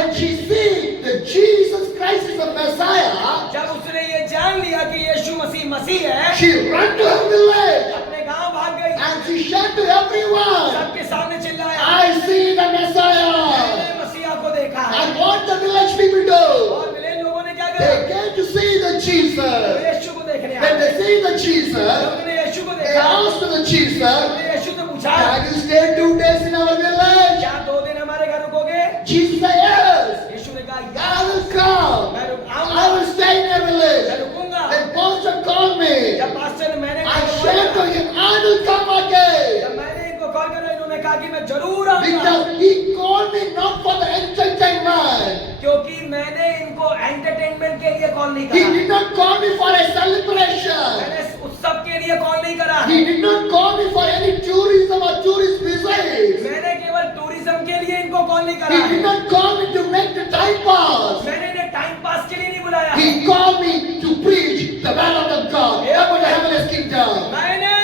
when she see that Jesus Christ is the Messiah, जब उसने ये जान लिया कि यीशु मसीह मसीह है, she ran to her village अपने गांव भाग गई, and she said to everyone, सबके सामने चिल्लाया, I see the Messiah. मैंने मसीहा को देखा है। And what the village people do? और मिले लोगों ने क्या They करा? came to see the Jesus. यीशु को देखने When आए। they see the Jesus, जब उन्होंने यीशु को they देखा, asked the Jesus, उन्होंने यीशु से पूछा, can you stay 2 days in our village? क्या 2 दिन हमारे घर रुकोगे? Jesus said, yes. यीशु ने कहा, I will come. मैं I आऊंगा, will stay in your मैं village. रुकूंगा। Then pastor called me. जब पास्टर ने मैंने I said to him, I will come again. जब मैंने इनको कॉल करा, इन्होंने कहा कि मैं जरूर आऊंगा, Because he called me not for the entertainment. क्योंकि मैंने इनको एंटरटेनमेंट के लिए कॉल नहीं He करा, did not call me for a celebration. मैंने उत्सव के लिए कॉल नहीं करा, He did not call me for any tourism or tourist visit. मैंने केवल टूरिज्म के लिए इनको कॉल नहीं He करा, did not call me to make the time pass. मैंने इन्हें टाइम पास के लिए नहीं बुलाया, He called me to preach the word of God about the heavenly kingdom. मैंने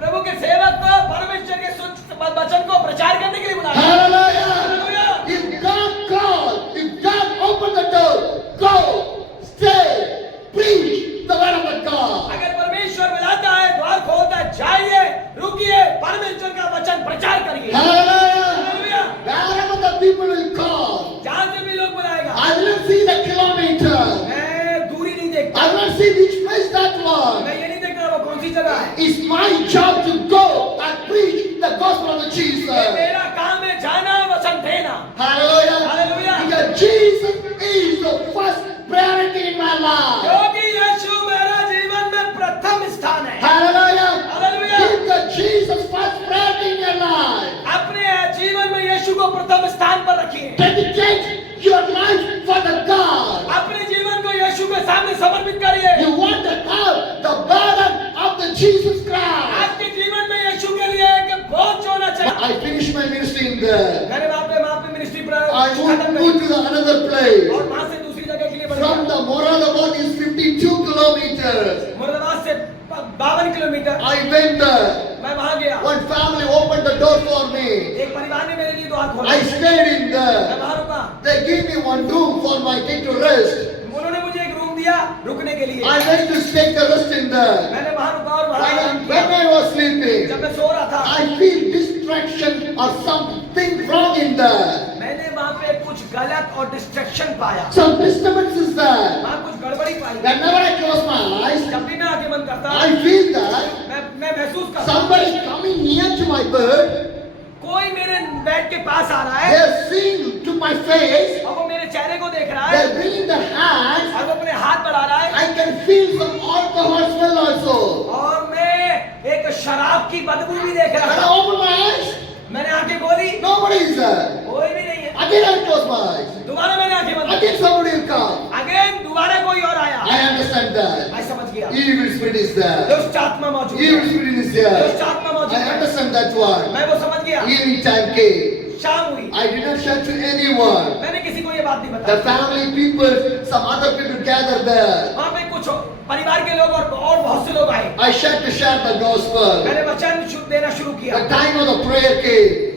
प्रभु के सेवक को परमेश्वर के वचन को प्रचार करने के लिए बुलाया। Hallelujah. Hallelujah. If God called, if God opened the door, go, stay, preach the word of God. अगर परमेश्वर बुलाता है, द्वार खोलता है, जाइए, रुकिए, परमेश्वर का वचन प्रचार करिए। Hallelujah. Hallelujah. Wherever the people will call, जहाँ से भी लोग बुलाएगा, I will not see the kilometer. मैं दूरी नहीं देखता, I will not see which place that was. मैं ये नहीं देखता वो कौन सी जगह है। It's my job to go and preach the gospel of the ये Jesus. मेरा काम है, जाना वचन देना। Hallelujah. Hallelujah. Because Jesus is the first priority in my life. क्योंकि यीशु मेरा जीवन में प्रथम स्थान है। Hallelujah. Hallelujah. Keep the Jesus first priority in your life. अपने जीवन में यीशु को प्रथम स्थान पर रखिए। Dedicate your life for the God. अपने जीवन को यीशु के सामने समर्पित करिए। You want to have the burden of the Jesus Christ. आपके जीवन में यीशु के लिए एक बोझ होना चाहिए। I finished my ministry in there. मैंने वहाँ पे मिनिस्ट्री I खत्म moved करी to the another place. और वहाँ से दूसरी जगह के लिए बढ़ From गया। the Moradabad is 52 kilometers. मुरादाबाद से 52 किलोमीटर I went there. मैं वहाँ गया। One family opened the door for me. एक परिवार ने मेरे लिए द्वार खोला। I stayed in मैं there. वहाँ रुका। They gave me one room for my kid to rest. उन्होंने मुझे एक रूम दिया रुकने के लिए। I went to take the rest in there. मैंने वहाँ रुका और वहाँ आराम When किया। I was sleeping, जब मैं सो रहा था, I feel distraction or something wrong in there. मैंने वहाँ पे कुछ गलत और डिस्ट्रैक्शन पाया। Some disturbance is there. वहाँ कुछ गड़बड़ी पाई। Whenever I close my eyes, जब भी मैं आंखें बंद करता, I feel that मैं महसूस करता हूँ, somebody is coming near to my bed. कोई मेरे बेड के पास आ रहा है They're seeing to my face. और वो मेरे चेहरे को देख रहा है They're bringing their hands. और वो अपने हाथ बढ़ा रहा है I can feel some alcohol smell also. और मैं एक शराब की बदबू भी देख When रहा I था। open my eyes, मैंने आंखें खोली, nobody is there. कोई भी नहीं है। Again I close my eyes. दोबारा मैंने आंखें बंद Again somebody will come. की। अगेन दोबारा कोई और आया। I understand that. मैं समझ गया, Evil spirit is there. दुष्ट आत्मा मौजूद Evil है। spirit is there. दुष्ट आत्मा मौजूद I है। understand that one. मैं वो समझ गया। Evening time came. शाम हुई, I did not share to anyone. मैंने किसी को ये बात नहीं The बताई। family people, some other people gathered there. वहाँ पे कुछ परिवार के लोग और बहुत से लोग आए। I shared to share the gospel. मैंने वचन देना शुरू किया The time of the prayer came.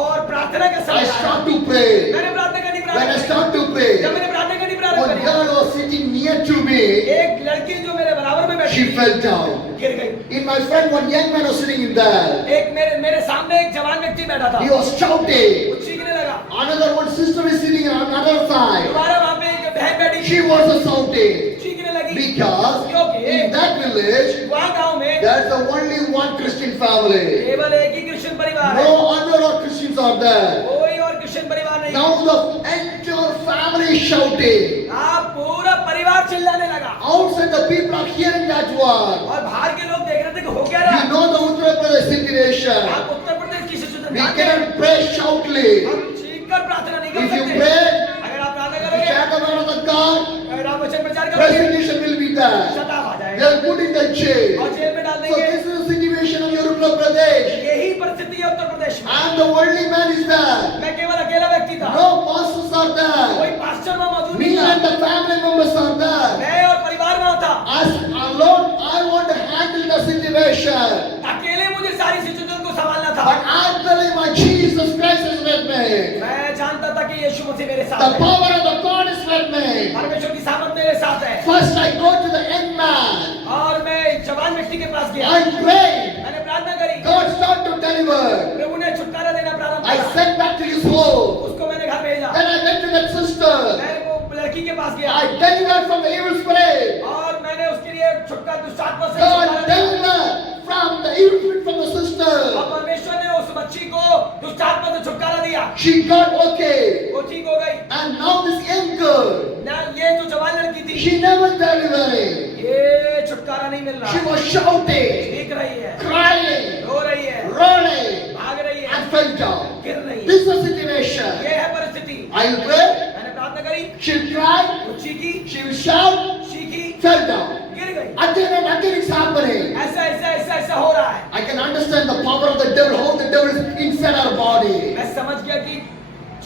और प्रार्थना का I समय आया। start to pray. मैंने प्रार्थना करनी When I प्रारंभ की। start to जब pray, मैंने प्रार्थना करनी प्रारंभ one करी, girl was sitting near to me. एक लड़की जो मेरे बराबर में बैठी She fell down. गिर गई। In my friend, one young man was sitting in there. एक मेरे सामने एक जवान व्यक्ति बैठा था, He was shouting. वो चीखने लगा। Another one sister is sitting on another side. दोबारा वहाँ पे एक बहन बैठी She was also shouting. चीखने लगी Because in that village, वहाँ गांव में there's the only one Christian family. केवल एक ही क्रिश्चियन परिवार है, No other Christians are there. कोई और क्रिश्चियन परिवार नहीं। Now the entire family is shouting. आप पूरा परिवार चिल्लाने लगा Outside the people are hearing that word. और बाहर के लोग देख रहे थे कि हो क्या रहा You है। know the Uttar Pradesh situation. आप उत्तर प्रदेश की शिशु We जानते हैं, cannot pray shoutly. हम चीखकर प्रार्थना नहीं कर If you सकते। pray, अगर आप प्रार्थना you करोगे, share the word of the God, अगर आप वचन प्रचार करोगे, persecution will be there. शताब आ जाएगा They'll put in the jail. और जेल में डाल So देंगे। this is the situation of your Uttar Pradesh. यही परिस्थिति है उत्तर प्रदेश में। And the only man is there. मैं केवल अकेला व्यक्ति था, No pastors are there. कोई पास्टर वहाँ मौजूद Me नहीं था, and the family members are there. मैं और परिवार वहाँ था। As alone, I want to handle the situation. अकेले मुझे सारी सिचुएशन को संभालना था। But I believe my Jesus Christ is with me. मैं जानता था कि यीशु से मेरे The साथ है, power of the God is with me. परमेश्वर की सामर्थ मेरे साथ है। First I go to the young man. और मैं जवान व्यक्ति के पास गया, I prayed. मैंने प्रार्थना करी, God started to deliver. प्रभु ने छुटकारा देना प्रारंभ I किया, sent back to his home. उसको मैंने घर भेजा। Then I went to that sister. मैं वो लड़की के पास गया I delivered from the evil spirit. और मैंने उसके लिए छुटकारा दुष्ट आत्मा से God छुटकारा दिया। delivered from the evil spirit from the और sister. परमेश्वर ने उस बच्ची को दुष्ट आत्मा से छुटकारा दिया, She got okay. वो ठीक हो गई। And now this young girl, ना ये जो जवान लड़की थी, she never delivered. ये छुटकारा नहीं मिल रहा, She was shouting, ठीक रही है, crying, रो रही है, rolling, भाग रही है, and fell down. गिर रही है। This is the situation. ये है परिस्थिति। I will pray. मैंने प्रार्थना करी, She'll cry. वो चीखी, She will shout. चीखी, Fell down. गिर गई। Again and again it's happening. ऐसा ऐसा ऐसा ऐसा हो रहा है। I can understand the power of the devil, how the devil is inside our body. मैं समझ गया कि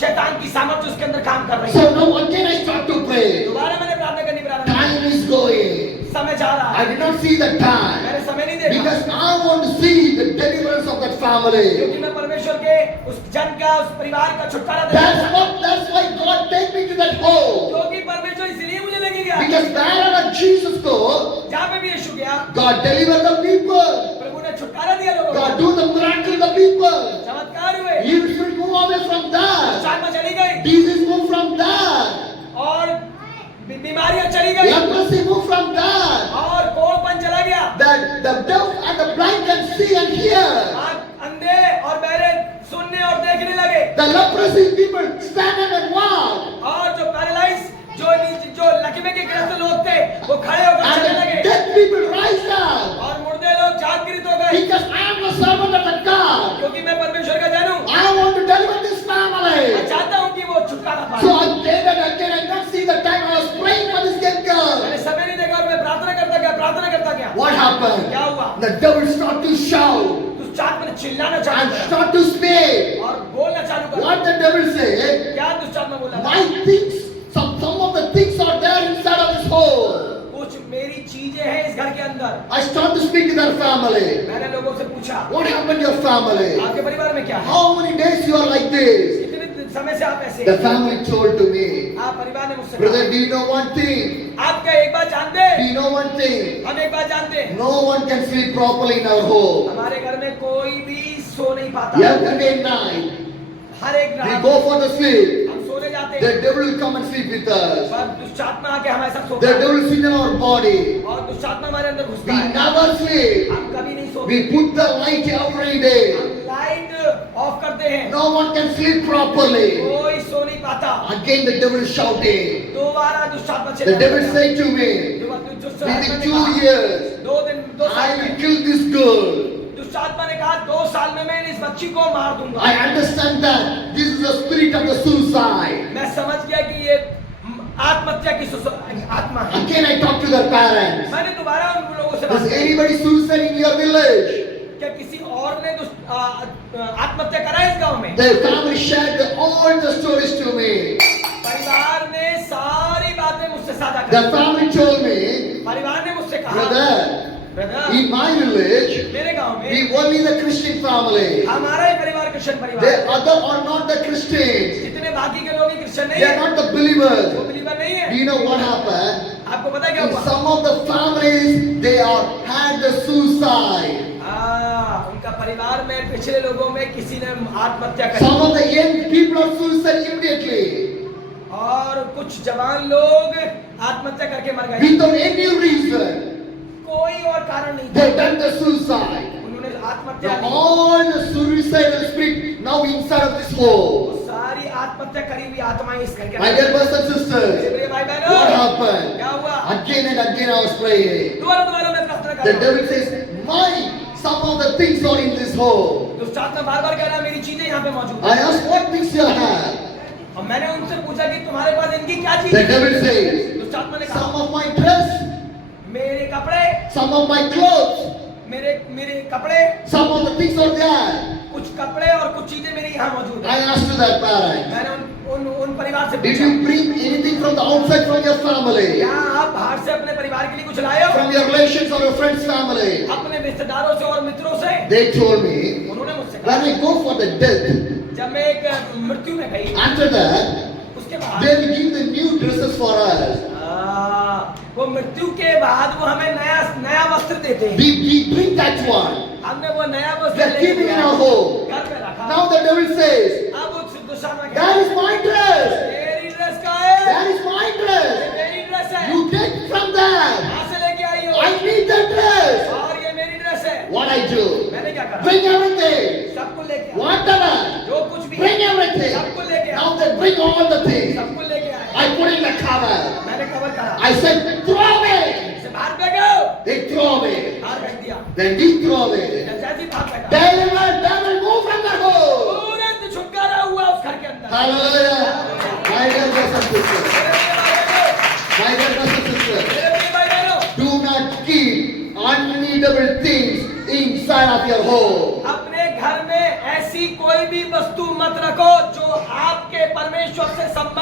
शैतान की सामर्थ्य उसके अंदर काम कर रही है। So now again I start to pray. दोबारा मैंने प्रार्थना करनी प्रारंभ की। Time is going. समय जा रहा I है, did not see the time मैंने समय नहीं देखा, because I want to see the deliverance of that family. क्योंकि मैं परमेश्वर के उस जन का, उस परिवार का छुटकारा देना चाहता हूं। That's why God take me to that home. क्योंकि परमेश्वर इसलिए मुझे लेके गया, Because wherever Jesus go, जहाँ पे भी यीशु गया, God deliver the people. प्रभु ने छुटकारा दिया लोगों God को, do the miracle the people. चमत्कार हुए, You should move away from that. आत्मा चली गई Disease move from that. और बीमारियां चली गई Leprosy move from that. और कोढ़पन चला गया। The deaf and the blind can see and hear. अंधे और बहरे सुनने और देखने लगे, The leprosy people stand and walk. और जो पैरालाइज, जो लकवे के ग्रस्त लोग थे, वो खड़े होकर And चलने the लगे dead people rise up. और मुर्दे लोग जागृत हो गए। Because I am the servant of the God. क्योंकि मैं परमेश्वर का जन हूँ, I want to deliver this मैं family. चाहता हूँ कि वो छुटकारा पाए। So again and again, I did not see the time. I was praying for this young girl. मैंने समय नहीं देखा और मैं प्रार्थना करता गया। What happened? क्या हुआ? The devil started to shout दुष्ट आत्मा ने चिल्लाना चालू and किया start to speak. और बोलना चालू कर What the devil said? क्या दुष्ट आत्मा बोला? My things, some of the things are there inside of this hole. कुछ मेरी चीजें हैं इस घर के अंदर। I start to speak to their family. मैंने लोगों से पूछा, What happened to your family? आपके परिवार में क्या है? How many days you are like this? कितने समय से आप ऐसे The हैं? family told to me, आप परिवार ने मुझसे brother, कहा, do you know one thing? आप क्या एक बात जानते हैं? Do you know one thing? हम एक बात जानते हैं, No one can sleep properly in our home. हमारे घर में कोई भी सो नहीं पाता। Every night हर एक we रात go for the sleep. हम सोने जाते The हैं, devil will come and sleep with us. पर दुष्ट आत्मा आके हमारे साथ The सोता है devil will sit in our body. और दुष्ट आत्मा हमारे अंदर We घुसता है। never sleep. हम कभी नहीं सोते, We put the light every day. हम लाइट ऑफ करते हैं, No one can sleep properly. कोई सो नहीं पाता। Again the devil is shouting. दोबारा दुष्ट आत्मा The चिल्लाने devil लगा। said to me, दुष्ट आत्मा within ने 2 कहा, years, दो I साल will में, kill this girl. दुष्ट आत्मा ने कहा 2 साल में मैं इस बच्ची को मार दूंगा। I understand that this is the spirit of the suicide. मैं समझ गया कि ये आत्महत्या की आत्मा है। Again I talk to their parents. मैंने दोबारा उन लोगों से बात Does की, anybody suicide in your village? क्या किसी और ने आत्महत्या करा है इस गांव में? The family shared all the stories to me. परिवार ने सारी बातें मुझसे साझा The की। family told me, परिवार ने मुझसे कहा, brother, brother, in my village, मेरे गांव में we only the Christian family. हमारा ही परिवार क्रिश्चियन The परिवार है। other are not the Christians. जितने बाकी के लोग ही क्रिश्चियन नहीं They are है, not the वो believers. बिलीवर नहीं Do है। you know what happened? आपको पता है क्या In हुआ? some of the families, they are had the suicide. उनका परिवार में पिछले लोगों में किसी ने आत्महत्या Some करी of the young people are suicide immediately और कुछ जवान लोग आत्महत्या करके मर गए। without any reason. कोई और कारण नहीं था, They done the suicide. उन्होंने आत्महत्या Now की। all the suicidal spirit now inside of this hole. सारी आत्महत्या करी हुई आत्माएं इस घर के My dear brothers and sisters, मेरे भाई what बहनों, happened? क्या हुआ? Again and again I was praying. दोबारा मैं प्रार्थना कर The रहा हूँ। devil says, some of the things are in this hole. दुष्ट आत्मा बार-बार कह रहा है मेरी चीजें यहाँ पे मौजूद I हैं। asked, what things you have? और मैंने उनसे पूछा कि तुम्हारे पास इनकी क्या चीज The है? devil says, दुष्ट आत्मा ने कहा some of my dress, मेरे कपड़े, some of my clothes, मेरे कपड़े, some of the things are there. कुछ कपड़े और कुछ चीजें मेरी यहाँ मौजूद I हैं। asked to that parent, मैंने उन परिवार से did पूछा, you bring anything from the outside from your family? क्या आप बाहर से अपने परिवार के लिए कुछ लाए हो? From your relations or your friends' family? अपने रिश्तेदारों से और मित्रों से? They told me, उन्होंने मुझसे कहा, when I go for the death, जब मैं एक मृत्यु में गई, after that, बाद वो हमें नया नया वस्त्र देते हैं। We bring that one. हमने वो नया We वस्त्र are giving in लेके our आए। home. घर पे रखा। Now the devil says, अब उस दुश्मन में that is my dress. मेरी ड्रेस का है, That is my ये dress. मेरी ड्रेस है, You take from that. कहाँ से लेके आई हो? I need that dress. और ये मेरी ड्रेस है। What I do? मैंने क्या करा? Bring everything. सबको लेके आया। Whatever. जो कुछ भी Bring everything. सबको लेके आया। Now they bring all the things. सबको लेके आया। I put in the cover. मैंने कवर करा। I said, throw away. इसे बाहर फेंको। They throw away. बाहर फेंक दिया। Then he throw away. जैसे ही बाहर फेंका। Deliver, devil, move from the home. तुरंत छुटकारा हुआ उस घर के अंदर। Hallelujah. My dear brothers and sisters. मेरे प्रिय भाई बहनों, My dear brothers and sisters. मेरे प्रिय भाई बहनों, Do not keep unneedable things inside of your home. अपने घर में ऐसी कोई भी वस्तु मत रखो जो आपके परमेश्वर से संबंध